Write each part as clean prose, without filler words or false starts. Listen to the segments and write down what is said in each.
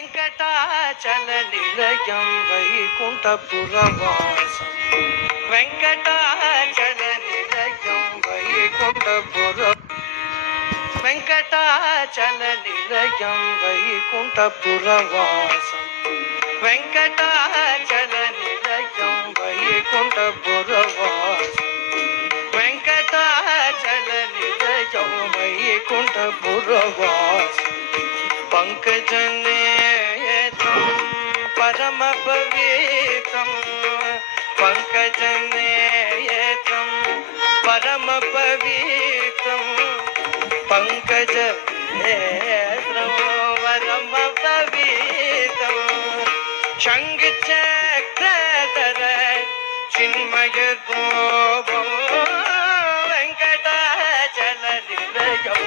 வெங்கடாச்சல நிலையம் வைகுண்டபுரவாசம் வெங்கடாச்சல நிலையம் வைகுண்டபுரம் வெங்கடாச்சல நிலையம் வைகுண்டபுரவாசம் வெங்கடாச்சல நிலையம் வைகுண்டபுரவாசம் வெங்கடாச்சல நிலையம் வைகுண்டபுரவாசம் पंकजनेत्रं परम पवित्रं पंकजनेत्रं परम पवित्रं पंकजनेत्रं परम पवित्रं शंख चक्रधर चिन्मय रूपं वेंकटाचल निलयं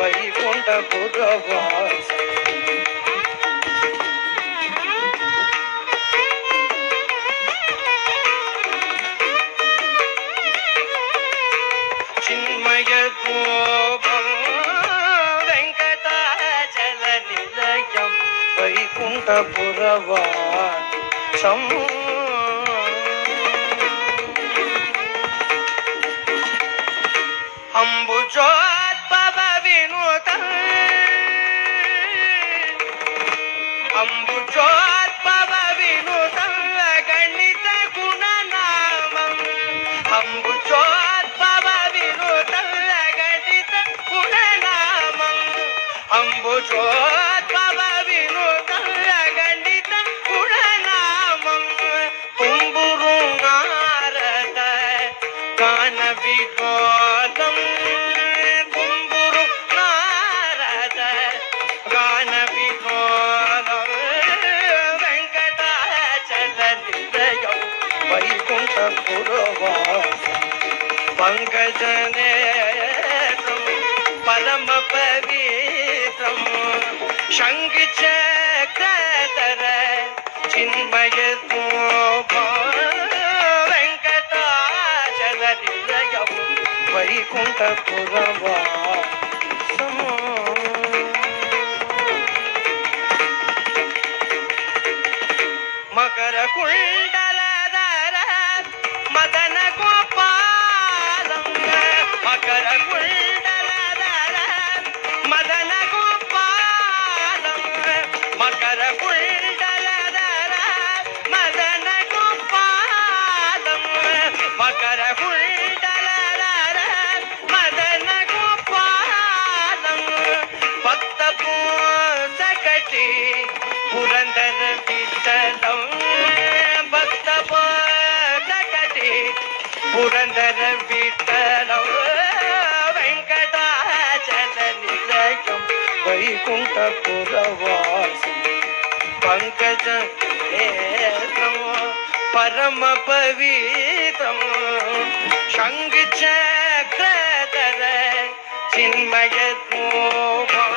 वैकुंठपुरवासं चिन्मय रूपं वेंकटाचल निलयं वैकुंठपुरवासं अंबुजोद्भव विनुतं अंबुजोद्भव विनुतं गणित गुणनामं अंबुजोद्भव विनुतं गणित गुणनामं अंबुजोद्भव विनुतं गणित गुणनामं तुम्बुरु नारद गान विनोदं तुम्बुरु नारद गान विनोदं वेंकटाचल निलयं वैकुंठपुरवासं पंकजनेत्रं परम पवित्रं शंख चक्रधर चिन्मय रूपं वेंकटाचल निलयं वैकुंठपुरवासं मकर कुंडलधर मदन गोपालं मकर कुंडलधर मदन गोपालं मकर कुंडलधर मदन गोपालं मकर कुंडलधर मदन गोपालं भक्त पूजकटी पुरंदर विठलं भक्त पूजकटी पुरंदर विठलं वेंकटाचल निलयं वैकुंठपुरवासं पंकजनेत्रं परम पवित्रं शंख चक्रधर चिन्मय रूपं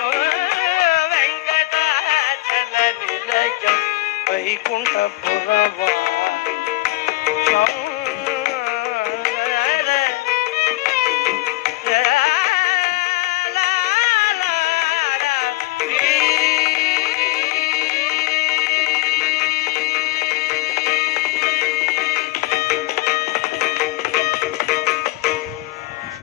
वेंकटाचल निलयं वैकुंठपुरवासं